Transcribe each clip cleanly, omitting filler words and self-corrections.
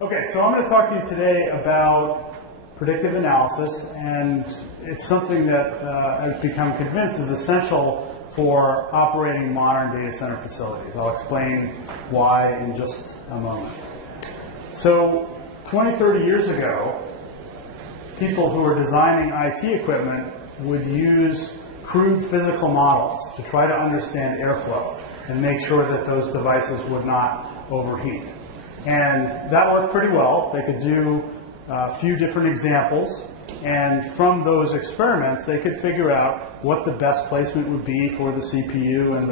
Okay, so I'm going to talk to you today about predictive analysis, and it's something that I've become convinced is essential for operating modern data center facilities. I'll explain why in just a moment. So 20, 30 years ago, people who were designing IT equipment would use crude physical models to try to understand airflow and make sure that those devices would not overheat. And that worked pretty well. They could do a few different examples, and from those experiments they could figure out what the best placement would be for the CPU and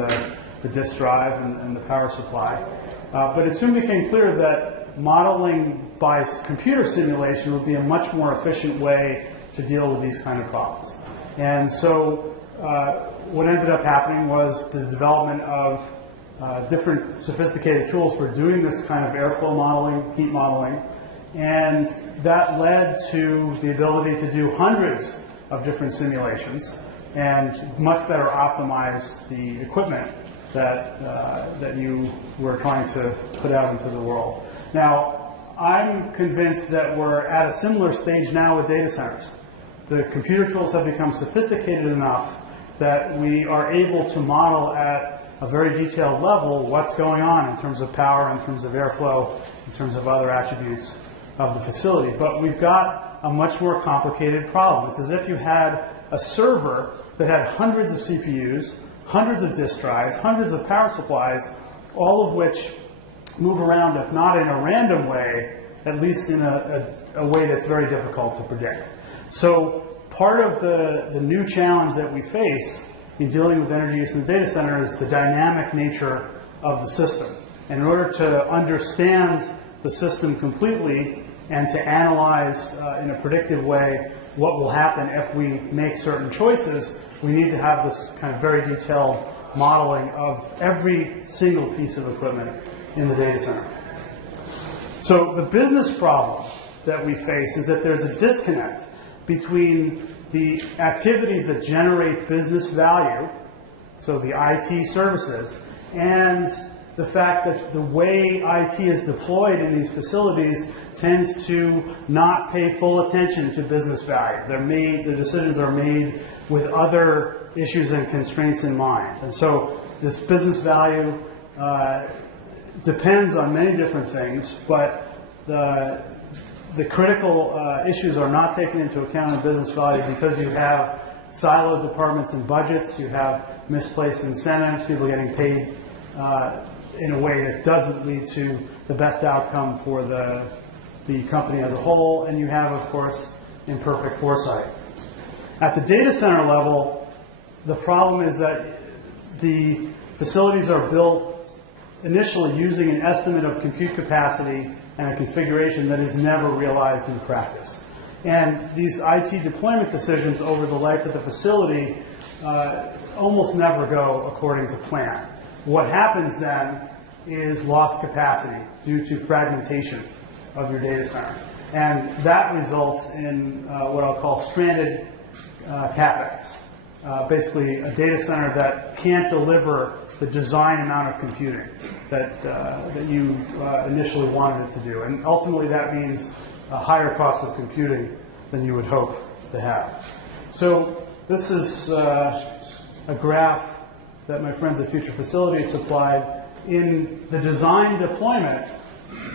the disk drive and the power supply. But it soon became clear that modeling by computer simulation would be a much more efficient way to deal with these kind of problems. And so what ended up happening was the development of different sophisticated tools for doing this kind of airflow modeling, heat modeling, and that led to the ability to do hundreds of different simulations and much better optimize the equipment that you were trying to put out into the world. Now, I'm convinced that we're at a similar stage now with data centers. The computer tools have become sophisticated enough that we are able to model at a very detailed level what's going on in terms of power, in terms of airflow, in terms of other attributes of the facility. But we've got a much more complicated problem. It's as if you had a server that had hundreds of CPUs, hundreds of disk drives, hundreds of power supplies, all of which move around, if not in a random way, at least in a way that's very difficult to predict. So part of the new challenge that we face in dealing with energy use in the data center is the dynamic nature of the system. And in order to understand the system completely and to analyze in a predictive way what will happen if we make certain choices, we need to have this kind of very detailed modeling of every single piece of equipment in the data center. So the business problem that we face is that there's a disconnect between the activities that generate business value, so the IT services, and the fact that the way IT is deployed in these facilities tends to not pay full attention to business value. The decisions are made with other issues and constraints in mind. And so this business value depends on many different things, but the critical issues are not taken into account in business value because you have siloed departments and budgets, you have misplaced incentives, people getting paid in a way that doesn't lead to the best outcome for the company as a whole, and you have, of course, imperfect foresight. At the data center level, the problem is that the facilities are built initially using an estimate of compute capacity and a configuration that is never realized in practice. And these IT deployment decisions over the life of the facility almost never go according to plan. What happens then is lost capacity due to fragmentation of your data center. And that results in what I'll call stranded CapEx. Basically a data center that can't deliver the design amount of computing that you initially wanted it to do. And ultimately that means a higher cost of computing than you would hope to have. So this is a graph that my friends at Future Facilities supplied. In the design deployment,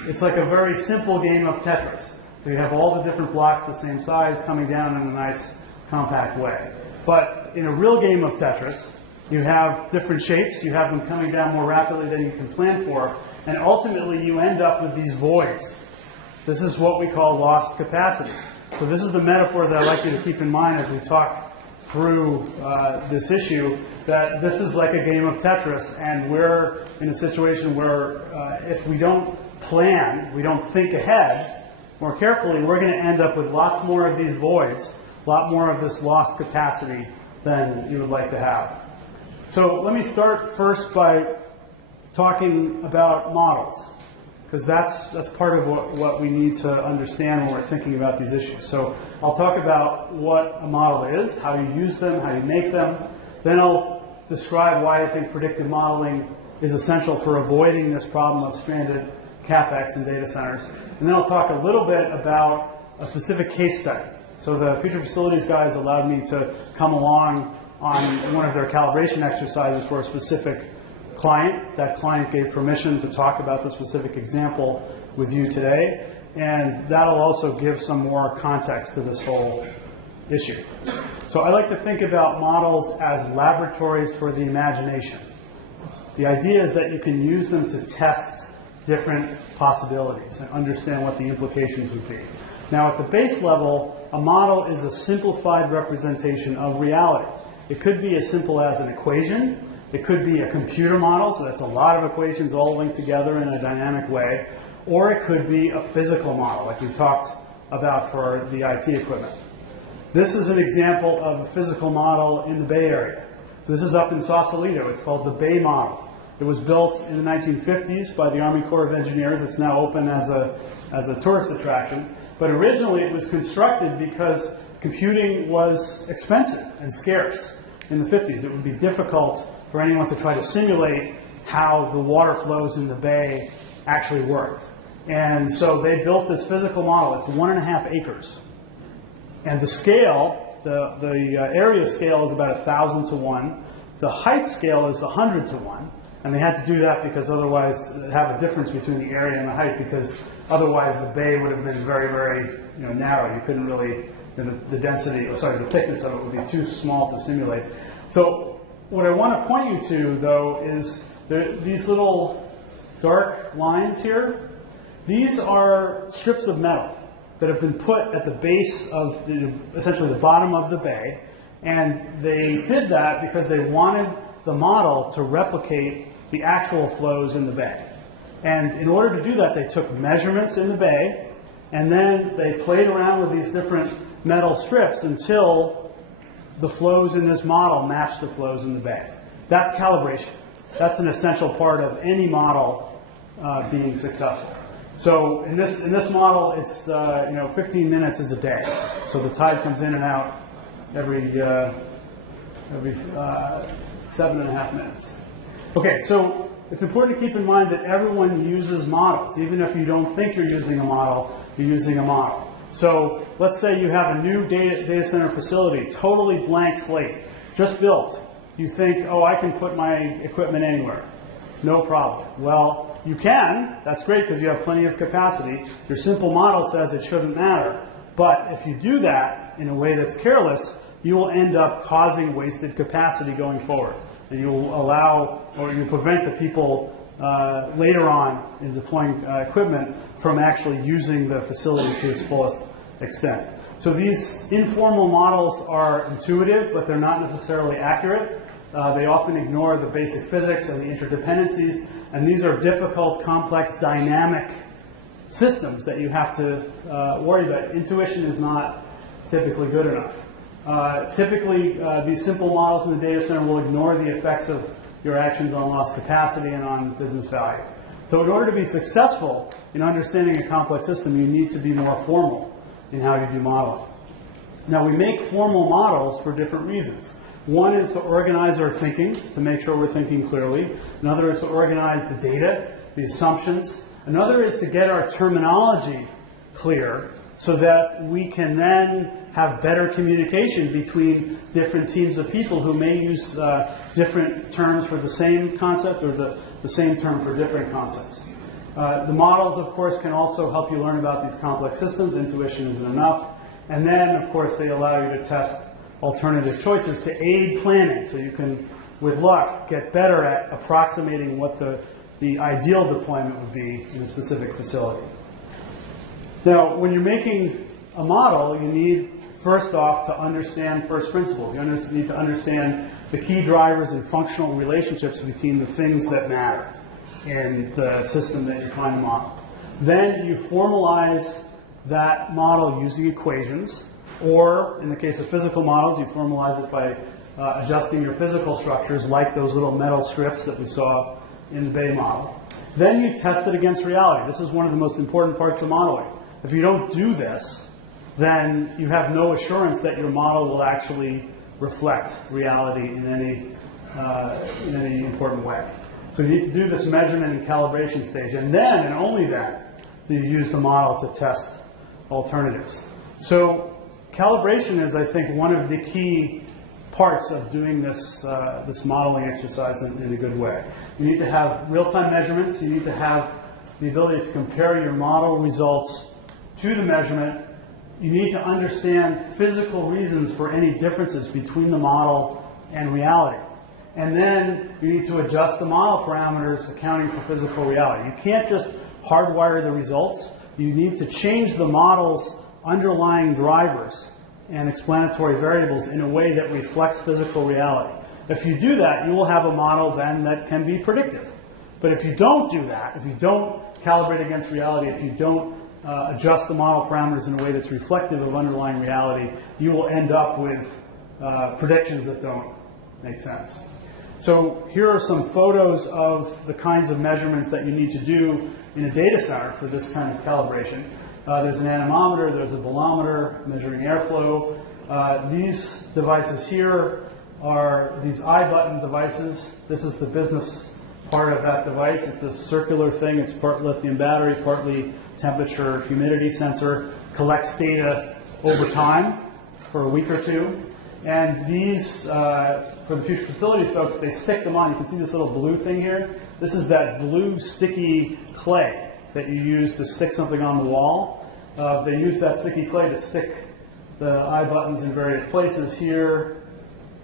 it's like a very simple game of Tetris. So you have all the different blocks the same size coming down in a nice compact way. But in a real game of Tetris, you have different shapes, you have them coming down more rapidly than you can plan for, and ultimately you end up with these voids. This is what we call lost capacity. So this is the metaphor that I'd like you to keep in mind as we talk through this issue, that this is like a game of Tetris, and we're in a situation where if we don't plan, we don't think ahead more carefully, we're going to end up with lots more of these voids, a lot more of this lost capacity than you would like to have. So let me start first by talking about models, because that's part of what we need to understand when we're thinking about these issues. So I'll talk about what a model is, how you use them, how you make them. Then I'll describe why I think predictive modeling is essential for avoiding this problem of stranded CapEx in data centers. and then I'll talk a little bit about a specific case study. So the future facilities guys allowed me to come along on one of their calibration exercises for a specific client. That client gave permission to talk about the specific example with you today, and that'll also give some more context to this whole issue. So I like to think about models as laboratories for the imagination. The idea is that you can use them to test different possibilities and understand what the implications would be. Now, at the base level, a model is a simplified representation of reality. It could be as simple as an equation. It could be a computer model, so that's a lot of equations all linked together in a dynamic way. Or it could be a physical model, like we talked about for the IT equipment. This is an example of a physical model in the Bay Area. So this is up in Sausalito. It's called the Bay Model. It was built in the 1950s by the Army Corps of Engineers. It's now open as a tourist attraction. But originally it was constructed because computing was expensive and scarce in the 50s. It would be difficult for anyone to try to simulate how the water flows in the bay actually worked. And so they built this physical model. It's 1.5 acres. And the scale, the area scale is about 1,000 to 1. The height scale is 100 to 1. And they had to do that because otherwise it'd have a difference between the area and the height, because otherwise the bay would have been very, very narrow. You couldn't really, the density, the thickness of it would be too small to simulate. So what I want to point you to, though, is these little dark lines here. These are strips of metal that have been put at the base of essentially the bottom of the bay, and they did that because they wanted the model to replicate the actual flows in the bay. And in order to do that, they took measurements in the bay, and then they played around with these different metal strips until the flows in this model match the flows in the bay. That's calibration. That's an essential part of any model being successful. So in this model, it's 15 minutes is a day. So the tide comes in and out every 7.5 minutes. Okay, so it's important to keep in mind that everyone uses models. Even if you don't think you're using a model, you're using a model. So let's say you have a new data center facility, totally blank slate, just built. You think, oh, I can put my equipment anywhere. No problem. Well, you can. That's great because you have plenty of capacity. Your simple model says it shouldn't matter. But if you do that in a way that's careless, you will end up causing wasted capacity going forward. And you will allow, or you prevent the people later on in deploying equipment from actually using the facility to its fullest extent. So these informal models are intuitive, but they're not necessarily accurate. They often ignore the basic physics and the interdependencies, and these are difficult, complex, dynamic systems that you have to worry about. Intuition is not typically good enough. Typically, these simple models in the data center will ignore the effects of your actions on lost capacity and on business value. So in order to be successful in understanding a complex system, you need to be more formal in how you do modeling. Now, we make formal models for different reasons. One is to organize our thinking, to make sure we're thinking clearly. Another is to organize the data, the assumptions. Another is to get our terminology clear so that we can then have better communication between different teams of people who may use different terms for the same concept or the same term for different concepts. The models, of course, can also help you learn about these complex systems. Intuition isn't enough. And then, of course, they allow you to test alternative choices to aid planning, so you can, with luck, get better at approximating what the ideal deployment would be in a specific facility. Now, when you're making a model, you need, first off, to understand first principles. You need to understand the key drivers and functional relationships between the things that matter in the system that you're trying to model. Then you formalize that model using equations, or in the case of physical models, you formalize it by adjusting your physical structures, like those little metal strips that we saw in the Bay model. Then you test it against reality. This is one of the most important parts of modeling. If you don't do this, then you have no assurance that your model will actually reflect reality in any important way. So you need to do this measurement and calibration stage, and then, and only then, So you use the model to test alternatives. So calibration is, I think, one of the key parts of doing this, this modeling exercise in a good way. You need to have real-time measurements. You need to have the ability to compare your model results to the measurement. You need to understand physical reasons for any differences between the model and reality. And then you need to adjust the model parameters accounting for physical reality. You can't just hardwire the results. You need to change the model's underlying drivers and explanatory variables in a way that reflects physical reality. If you do that, you will have a model then that can be predictive. But if you don't do that, if you don't calibrate against reality, if you don't adjust the model parameters in a way that's reflective of underlying reality, you will end up with predictions that don't make sense. So here are some photos of the kinds of measurements that you need to do in a data center for this kind of calibration. There's an anemometer, there's a bolometer measuring airflow. These devices here are these I-button devices. This is the business part of that device. It's a circular thing. It's part lithium battery, partly temperature, humidity sensor. Collects data over time for a week or two. And these, for the future facilities folks, they stick them on. You can see this little blue thing here. This is that blue sticky clay that you use to stick something on the wall. They use that sticky clay to stick the I buttons in various places. Here,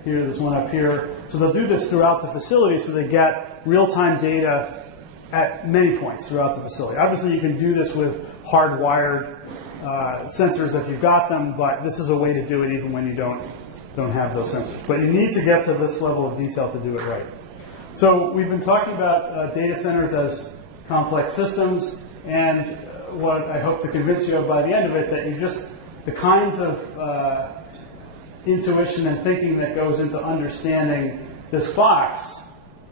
there's one up here. So they'll do this throughout the facility so they get real-time data at many points throughout the facility. Obviously, you can do this with hardwired sensors if you've got them, but this is a way to do it even when you don't have those sensors. But you need to get to this level of detail to do it right. So we've been talking about data centers as complex systems, and what I hope to convince you of by the end of it, that the kinds of intuition and thinking that goes into understanding this box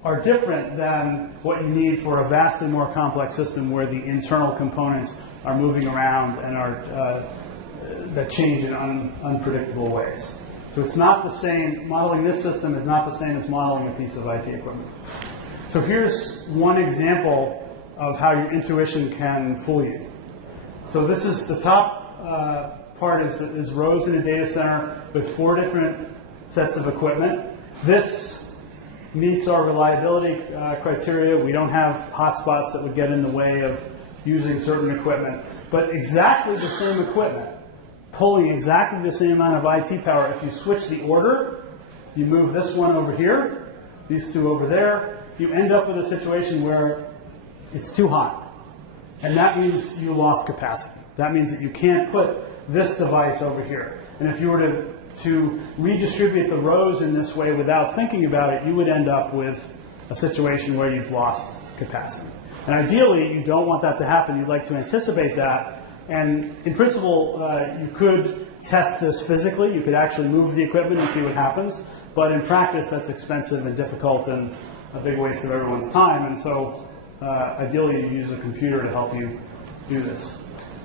are different than what you need for a vastly more complex system where the internal components are moving around and are that change in unpredictable ways. So it's not the same, modeling this system is not the same as modeling a piece of IT equipment. So here's one example of how your intuition can fool you. So this is the top part is rows in a data center with 4 different sets of equipment. This meets our reliability criteria. We don't have hotspots that would get in the way of using certain equipment. But exactly the same equipment, pulling exactly the same amount of IT power, if you switch the order, you move this one over here, these two over there, you end up with a situation where it's too hot. And that means you lost capacity. That means that you can't put this device over here. And if you were to redistribute the rows in this way without thinking about it, you would end up with a situation where you've lost capacity. And ideally, you don't want that to happen. You'd like to anticipate that. And in principle, you could test this physically. You could actually move the equipment and see what happens. But in practice, that's expensive and difficult and a big waste of everyone's time. And so ideally, you use a computer to help you do this.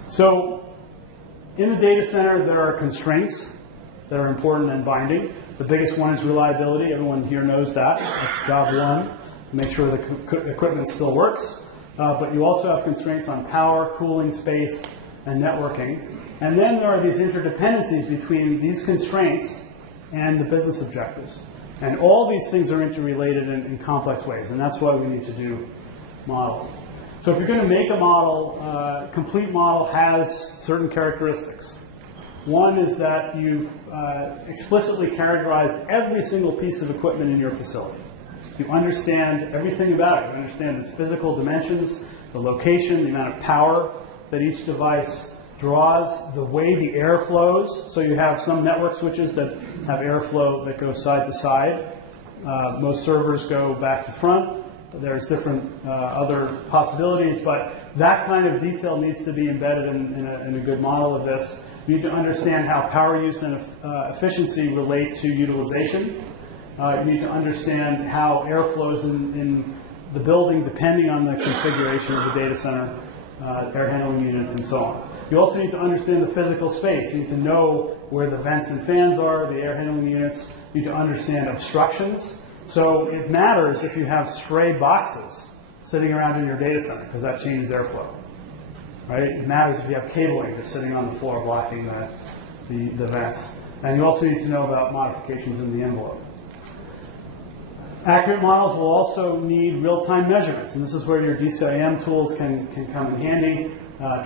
So in the data center, there are constraints that are important and binding. The biggest one is reliability. Everyone here knows that. That's job one, to make sure the equipment still works. But you also have constraints on power, cooling, space, and networking. And then there are these interdependencies between these constraints and the business objectives. And all these things are interrelated in complex ways, and that's why we need to do modeling. So if you're going to make a model, complete model has certain characteristics. One is that you've explicitly characterized every single piece of equipment in your facility. You understand everything about it. You understand its physical dimensions, the location, the amount of power that each device draws, the way the air flows. So you have some network switches that have airflow that goes side to side. Most servers go back to front. There's different other possibilities, but that kind of detail needs to be embedded in a good model of this. You need to understand how power use and efficiency relate to utilization. You need to understand how air flows in the building depending on the configuration of the data center, air handling units, and so on. You also need to understand the physical space. You need to know where the vents and fans are, the air handling units. You need to understand obstructions. So it matters if you have stray boxes sitting around in your data center because that changes airflow. right? It matters if you have cabling just sitting on the floor blocking the vents. And you also need to know about modifications in the envelope. Accurate models will also need real-time measurements, and this is where your DCIM tools can come in handy,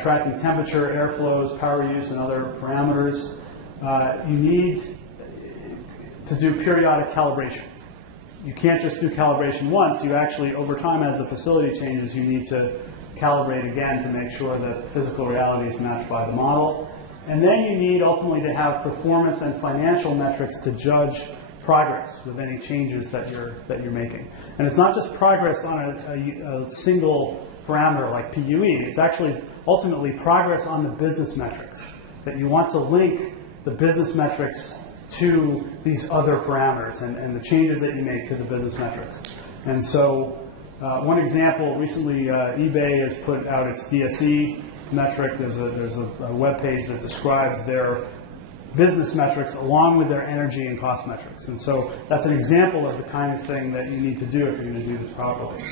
tracking temperature, airflows, power use, and other parameters. You need to do periodic calibration. You can't just do calibration once. You actually, over time, as the facility changes, you need to calibrate again to make sure that physical reality is matched by the model. And then you need ultimately to have performance and financial metrics to judge progress with any changes that you're making. And it's not just progress on a single parameter like PUE. It's actually ultimately progress on the business metrics, that you want to link the business metrics to these other parameters and the changes that you make to the business metrics. And so one example, recently eBay has put out its DSE metric. There's a web page that describes their business metrics along with their energy and cost metrics. And so that's an example of the kind of thing that you need to do if you're going to do this properly.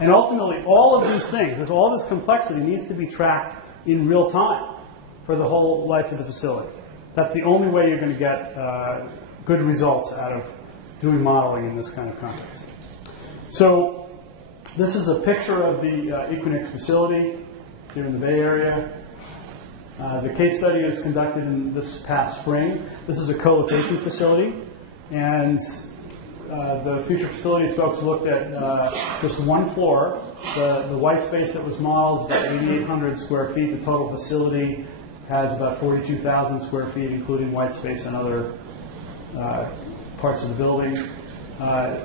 And ultimately, all of these things, all this complexity needs to be tracked in real time for the whole life of the facility. That's the only way you're going to get good results out of doing modeling in this kind of context. So this is a picture of the Equinix facility here in the Bay Area. The case study was conducted in this past spring. This is a co-location facility, and the future facilities folks looked at just one floor. The white space that was modeled is about 8,800 square feet. The total facility has about 42,000 square feet, including white space and other parts of the building.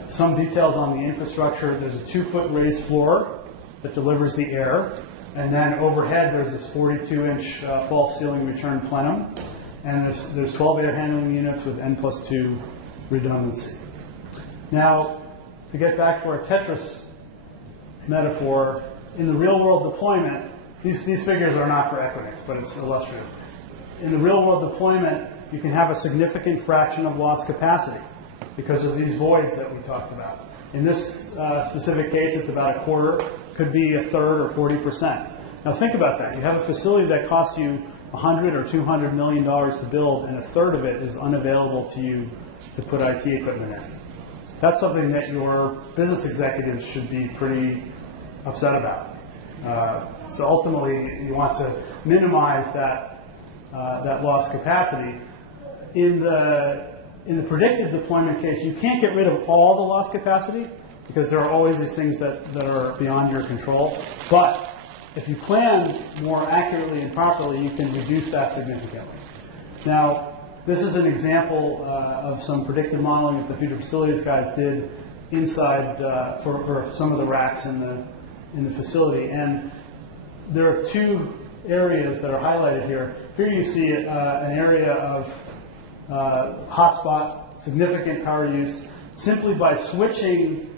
Some details on the infrastructure. There's a 2-foot raised floor that delivers the air. And then overhead, there's this 42-inch false ceiling return plenum. And there's 12 air handling units with N+2 redundancy. Now, to get back to our Tetris metaphor, in the real-world deployment, these figures are not for Equinix, but it's illustrative. In the real-world deployment, you can have a significant fraction of lost capacity because of these voids that we talked about. In this specific case, it's about a quarter. Could be a third or 40%. Now think about that. You have a facility that costs you $100 or $200 million to build, and a third of it is unavailable to you to put IT equipment in. That's something that your business executives should be pretty upset about. So ultimately, you want to minimize that lost capacity. In the predictive deployment case, you can't get rid of all the lost capacity, because there are always these things that are beyond your control. But if you plan more accurately and properly, you can reduce that significantly. Now, this is an example of some predictive modeling that the future facilities guys did inside for some of the racks in the facility. And there are two areas that are highlighted here. Here you see an area of hotspot, significant power use, simply by switching,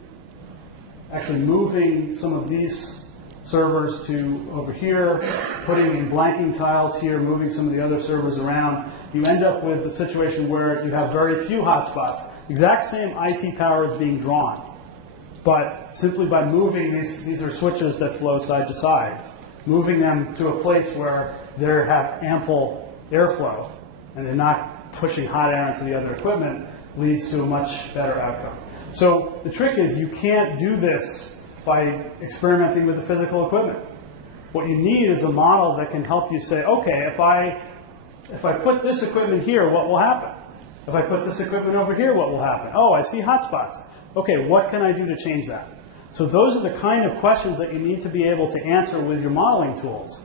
actually moving some of these servers to over here, putting in blanking tiles here, moving some of the other servers around. You end up with a situation where you have very few hotspots. Exact same IT power is being drawn, but simply by moving these are switches that flow side to side, moving them to a place where they have ample airflow and they're not pushing hot air into the other equipment leads to a much better outcome. So the trick is you can't do this by experimenting with the physical equipment. What you need is a model that can help you say, okay, if I put this equipment here, what will happen? If I put this equipment over here, what will happen? Oh, I see hotspots. Okay, what can I do to change that? So those are the kind of questions that you need to be able to answer with your modeling tools.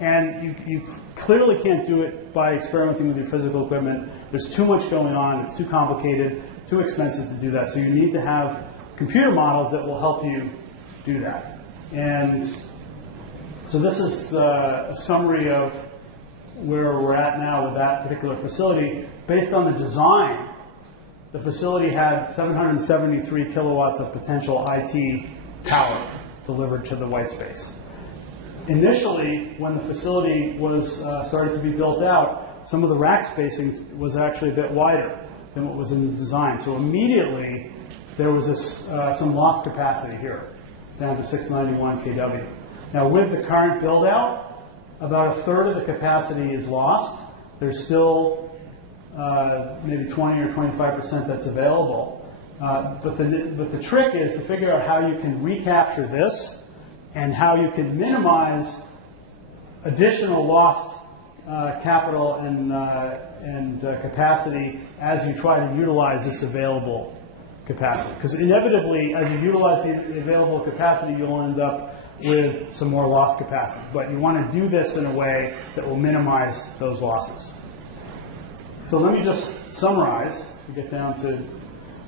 And you clearly can't do it by experimenting with your physical equipment. There's too much going on. It's too complicated, too expensive to do that. So you need to have computer models that will help you do that. And so this is a summary of where we're at now with that particular facility. Based on the design, the facility had 773 kilowatts of potential IT power delivered to the white space. Initially, when the facility was started to be built out, some of the rack spacing was actually a bit wider than what was in the design. So immediately, there was some lost capacity here, down to 691 kW. Now, with the current build-out, about a third of the capacity is lost. There's still maybe 20 or 25% that's available. But the trick is to figure out how you can recapture this and how you can minimize additional lost capital and capacity as you try to utilize this available capacity. Because inevitably, as you utilize the available capacity, you'll end up with some more lost capacity. But you want to do this in a way that will minimize those losses. So let me just summarize. We get down to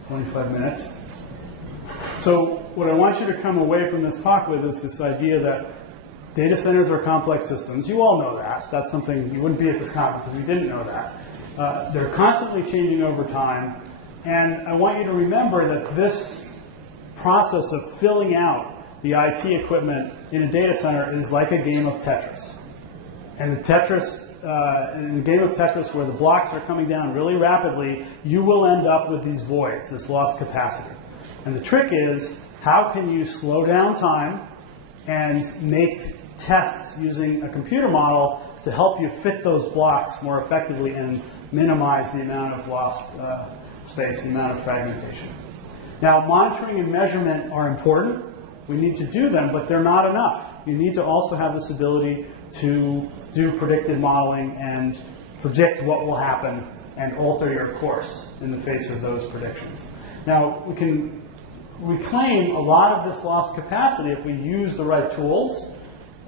25 minutes. So what I want you to come away from this talk with is this idea that data centers are complex systems. You all know that. That's something, you wouldn't be at this conference if you didn't know that. They're constantly changing over time. And I want you to remember that this process of filling out the IT equipment in a data center is like a game of Tetris. And the Tetris, in the game of Tetris where the blocks are coming down really rapidly, you will end up with these voids, this lost capacity. And the trick is, how can you slow down time and make tests using a computer model to help you fit those blocks more effectively and minimize the amount of lost space, the amount of fragmentation. Now, monitoring and measurement are important. We need to do them, but they're not enough. You need to also have this ability to do predictive modeling and predict what will happen and alter your course in the face of those predictions. Now, we can reclaim a lot of this lost capacity if we use the right tools,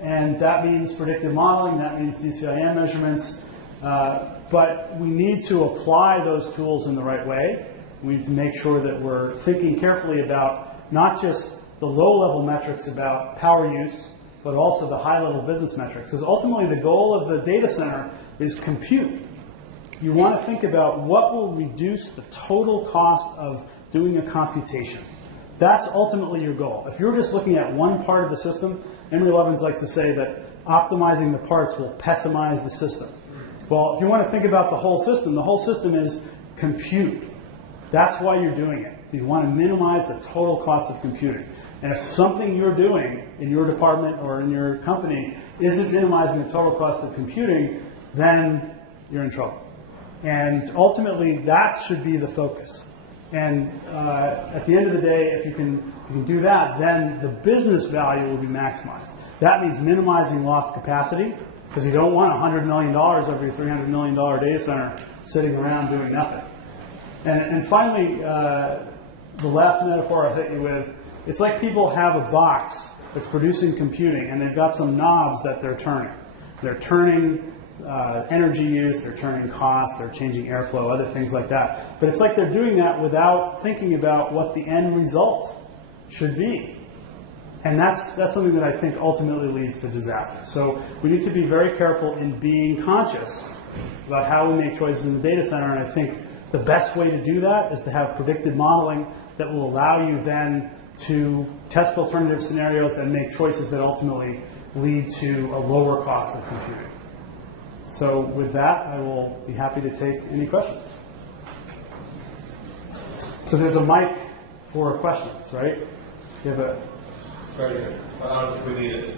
and that means predictive modeling, that means DCIM measurements, but we need to apply those tools in the right way. We need to make sure that we're thinking carefully about not just the low-level metrics about power use, but also the high-level business metrics. Because ultimately the goal of the data center is compute. You want to think about what will reduce the total cost of doing a computation. That's ultimately your goal. If you're just looking at one part of the system, Henry Levins likes to say that optimizing the parts will pessimize the system. Well, if you want to think about the whole system is compute. That's why you're doing it. You want to minimize the total cost of computing. And if something you're doing in your department or in your company isn't minimizing the total cost of computing, then you're in trouble. And ultimately, that should be the focus. And at the end of the day, if you can do that, then the business value will be maximized. That means minimizing lost capacity, because you don't want $100 million over your $300 million data center sitting around doing nothing. And finally, the last metaphor I'll hit you with, it's like people have a box that's producing computing, and they've got some knobs that they're turning. They're turning energy use, they're turning costs, they're changing airflow, other things like that. But it's like they're doing that without thinking about what the end result should be. And that's something that I think ultimately leads to disaster. So we need to be very careful in being conscious about how we make choices in the data center, and I think the best way to do that is to have predictive modeling that will allow you then to test alternative scenarios and make choices that ultimately lead to a lower cost of computing. So with that, I will be happy to take any questions. So there's a mic for questions, right? You have a... Right here. I don't know if we need it.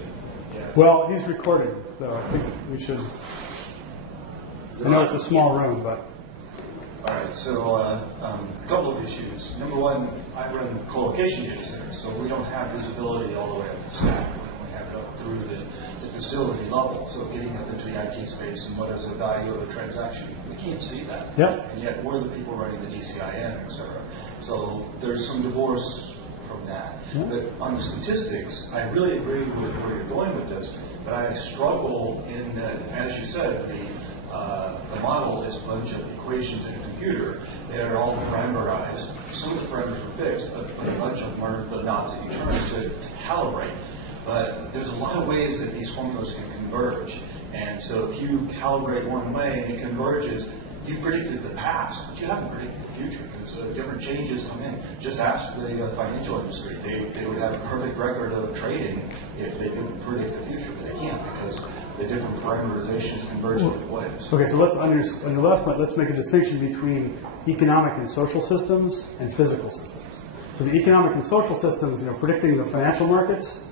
Yeah. Well, he's recording, so I think we should... I know it's a small room, but... All right, so a couple of issues. Number one, I run co-location data centers, so we don't have visibility all the way up the stack. We only have it up through the facility level. So getting up into the IT space and what is the value of a transaction, we can't see that. Yep. And yet we're the people running the DCIM, et cetera. So there's some divorce from that. Yep. But on the statistics, I really agree with where you're going with this, but I struggle in that, as you said, the model is a bunch of equations in a computer. They're all parameterized. Some of the parameters are fixed, but a bunch of them are the knobs that you turn to calibrate. But there's a lot of ways that these formulas can converge. And so if you calibrate one way and it converges, you predicted the past, but you haven't predicted the future because different changes come in. Just ask the financial industry. They would have a perfect record of trading if they could predict the future, but they can't because the different parameterizations converge in different ways. Okay, so let's, on your last point, let's make a distinction between economic and social systems and physical systems. So the economic and social systems, predicting the financial markets,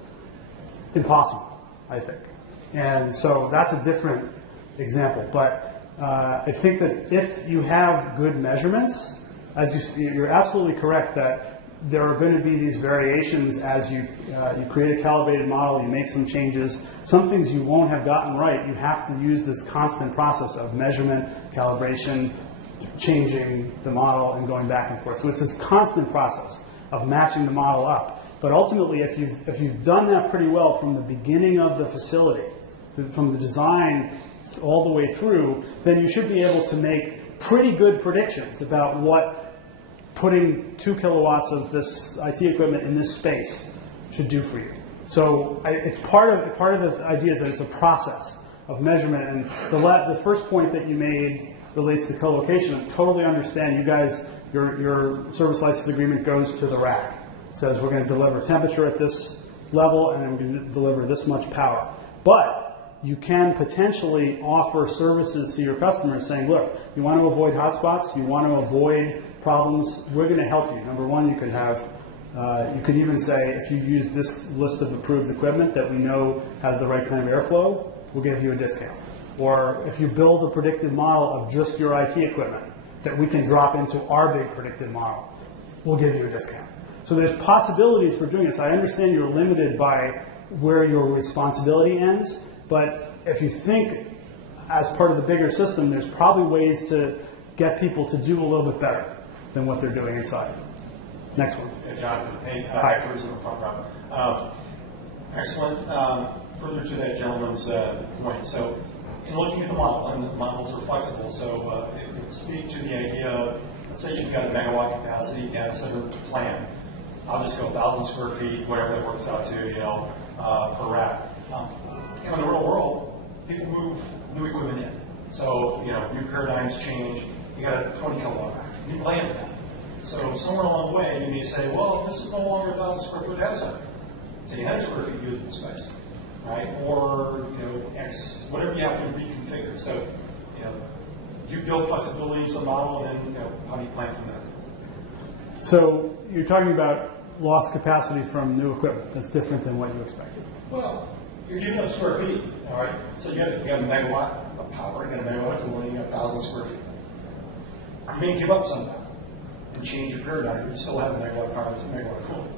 impossible, I think. And so that's a different example. But I think that if you have good measurements, you're absolutely correct that there are going to be these variations as you create a calibrated model, you make some changes. Some things you won't have gotten right. You have to use this constant process of measurement, calibration, changing the model, and going back and forth. So it's this constant process of matching the model up. But ultimately, if you've done that pretty well from the beginning of the facility, from the design all the way through, then you should be able to make pretty good predictions about what putting 2 kilowatts of this IT equipment in this space should do for you. So it's part of the idea is that it's a process of measurement. And the first point that you made relates to co-location. I totally understand. You guys, your service license agreement goes to the rack. It says we're going to deliver temperature at this level, and then we're going to deliver this much power. But you can potentially offer services to your customers saying, look, you want to avoid hotspots, you want to avoid problems, we're going to help you. Number one, you could have, you could even say, if you use this list of approved equipment that we know has the right kind of airflow, we'll give you a discount. Or if you build a predictive model of just your IT equipment that we can drop into our big predictive model, we'll give you a discount. So there's possibilities for doing this. I understand you're limited by where your responsibility ends, but if you think as part of the bigger system, there's probably ways to get people to do a little bit better than what they're doing inside. Next one. Hey, Jonathan. Hey, Hi. Excellent. Further to that gentleman's point, so in looking at the model, and the models are flexible, so it would speak to the idea, let's say you've got a megawatt capacity data center plan. I'll just go 1,000 square feet, whatever that works out to, per rack. In the real world, people move new equipment in. So, new paradigms change. You got a 20 kilowatt rack. You plan for that. So somewhere along the way, you may say, well, this is no longer a 1,000 square foot data center. It's 800 square feet usable space, right? Or, X, whatever you have to reconfigure. So, you build flexibility into the model, and then, how do you plan from there? So you're talking about lost capacity from new equipment. That's different than what you expected. Well, you're giving up square feet, all right? So you got a megawatt of power, you got a megawatt of cooling, you got 1,000 square feet. You may give up some of that and change your paradigm, but you still have a megawatt of power and a megawatt of cooling.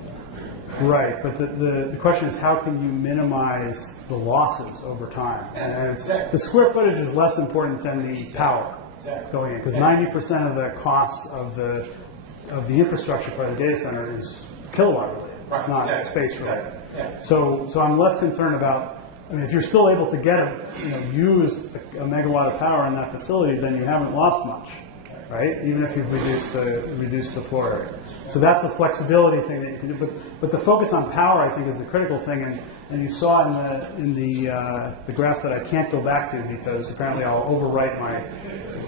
Right, but the question is how can you minimize the losses over time? And Exactly. the square footage is less important than the power going in, because 90% of the costs of the infrastructure part of the data center is kilowatt related. It's not space related. Yeah. So I'm less concerned about. I mean, if you're still able to use a megawatt of power in that facility, then you haven't lost much, right? Even if you've reduced the floor area. So that's the flexibility thing that you can do. But the focus on power, I think, is the critical thing. And you saw in the graph that I can't go back to because apparently I'll overwrite my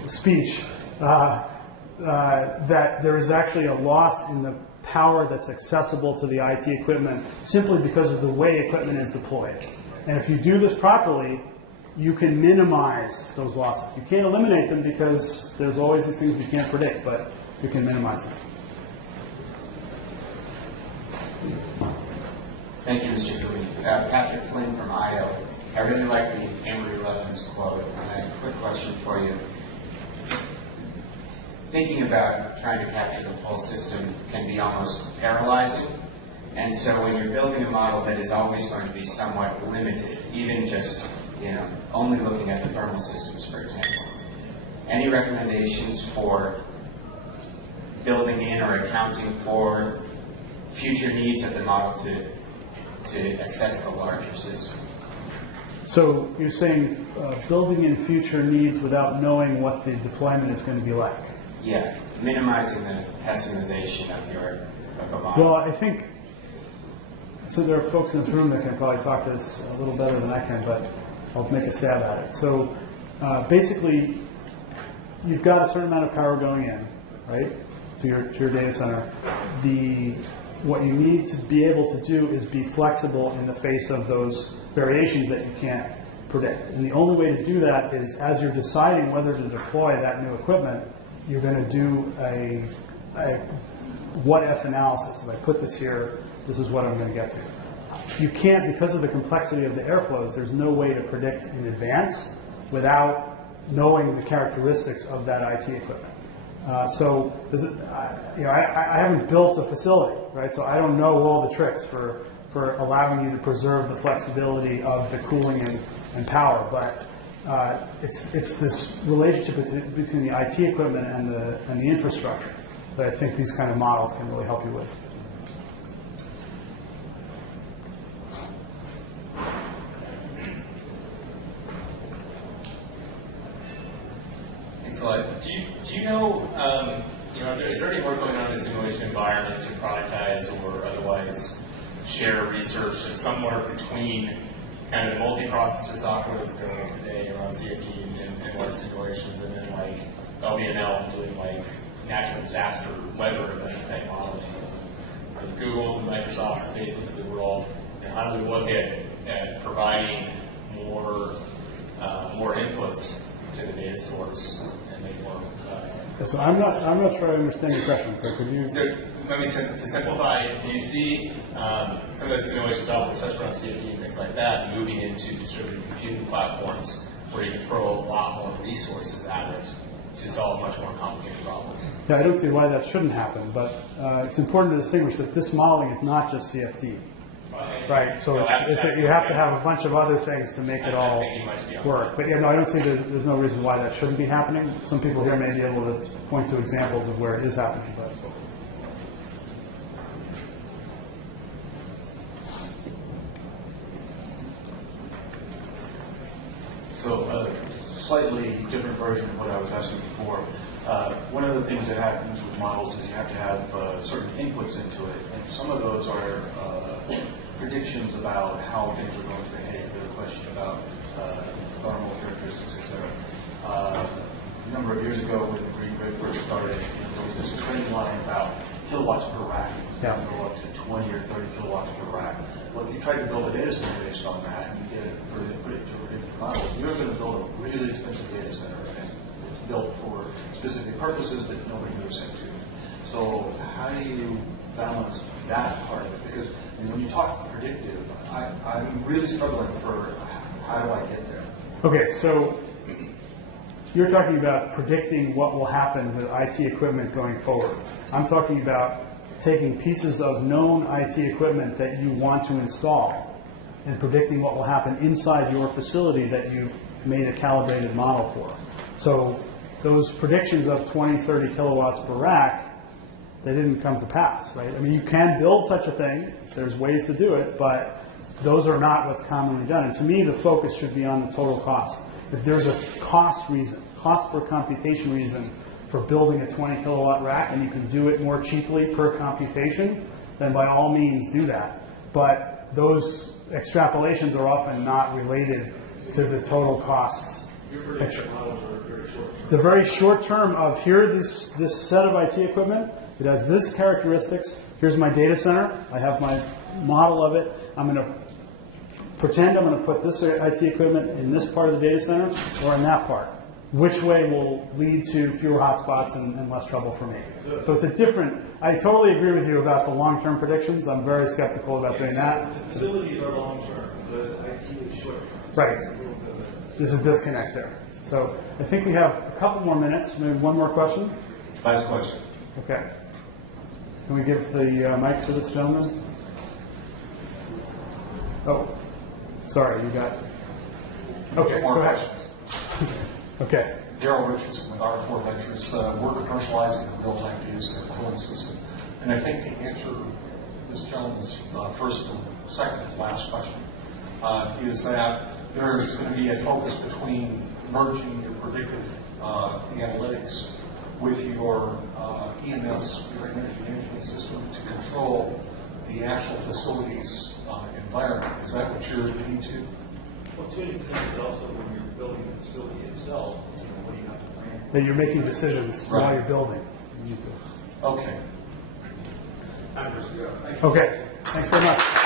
speech. That there is actually a loss in the power that's accessible to the IT equipment simply because of the way equipment is deployed. And if you do this properly, you can minimize those losses. You can't eliminate them because there's always these things you can't predict, but you can minimize them. Thank you, Mr. Cooley. Patrick Flynn from IO. I really like the Amory Levin's quote, and I have a quick question for you. Thinking about trying to capture the full system can be almost paralyzing, and so when you're building a model that is always going to be somewhat limited, even just only looking at the thermal systems, for example, any recommendations for building in or accounting for future needs of the model to assess the larger system? So you're saying building in future needs without knowing what the deployment is going to be like? Yeah, minimizing the customization of a model. Well, I think, so there are folks in this room that can probably talk to this a little better than I can, but I'll make a stab at it. So basically, you've got a certain amount of power going in, right, to your data center. What you need to be able to do is be flexible in the face of those variations that you can't predict. And the only way to do that is as you're deciding whether to deploy that new equipment, you're going to do a what-if analysis. If I put this here, this is what I'm going to get to. you can't, because of the complexity of the airflows, there's no way to predict in advance without knowing the characteristics of that IT equipment. So I haven't built a facility, right? So I don't know all the tricks for allowing you to preserve the flexibility of the cooling and power. But it's this relationship between the IT equipment and the infrastructure that I think these kind of models can really help you with. Do you know, is there any work going on in the simulation environment to productize or otherwise share research somewhere between kind of the multi-processor software that's going on today around CFD and large simulations, and then like LBML doing like natural disaster weather event type modeling, or the Googles and Microsofts and Facebooks of the world? And how do we look at providing more inputs to the data source and make more? So I'm not sure I understand your question. So could you? So let me to simplify. Do you see some of the simulation software, especially around CFD and things like that, moving into distributed computing platforms where you can throw a lot more resources at it to solve much more complicated problems? Yeah, I don't see why that shouldn't happen, but it's important to distinguish that this modeling is not just CFD. Right, so you have to have a bunch of other things to make it all work. But yeah, no, I don't see there's no reason why that shouldn't be happening. Some people here may be able to point to examples of where it is happening. But So slightly different version of what I was asking before. One of the things that happens with models is you have to have certain inputs into it, and some of those are predictions about how things are going to behave. There's a question about thermal characteristics, etc. A number of years ago, when the Green Grid first started, there was this trend line about kilowatts per rack. It was going to go up to 20 or 30 kilowatts per rack. Well, if you tried to build a data center based on that and you put it to predictive models, you're going to build a really expensive data center and it's built for specific purposes that nobody moves into. So how do you balance that part of it? Because when you talk predictive, I'm really struggling for how do I get there? okay, so you're talking about predicting what will happen with IT equipment going forward. I'm talking about taking pieces of known IT equipment that you want to install and predicting what will happen inside your facility that you've made a calibrated model for. So those predictions of 20, 30 kilowatts per rack, they didn't come to pass, right? I mean, you can build such a thing. There's ways to do it, but those are not what's commonly done. And to me, the focus should be on the total cost. If there's a cost reason, cost per computation reason for building a 20 kilowatt rack, and you can do it more cheaply per computation, then by all means do that. But those extrapolations are often not related to the total costs picture. The very short term of here, this set of IT equipment, it has this characteristics. Here's my data center. I have my model of it. I'm going to pretend I'm going to put this IT equipment in this part of the data center or in that part. Which way will lead to fewer hotspots and less trouble for me? So it's a different. I totally agree with you about the long-term predictions. I'm very skeptical about doing that. The facilities are long-term. The IT is short-term. Right. There's a disconnect there. So I think we have a couple more minutes. Maybe one more question. Last question. Okay. Can we give the mic to this gentleman? Oh, sorry, you got. Okay, more go ahead. questions. Okay. Daryl Richardson with R4 Ventures. We're commercializing a real-time data center cooling system. And I think to answer this gentleman's first and second to last question is that there is going to be a focus between merging your predictive analytics with your EMS, your energy management system, to control the actual facility's environment. Is that what you're leading to? Well, to an extent, but also when you're building the facility itself, what do you have to plan? That you're making decisions while you're building. Okay. Time for us to go. Thank you. Okay. Thanks very much.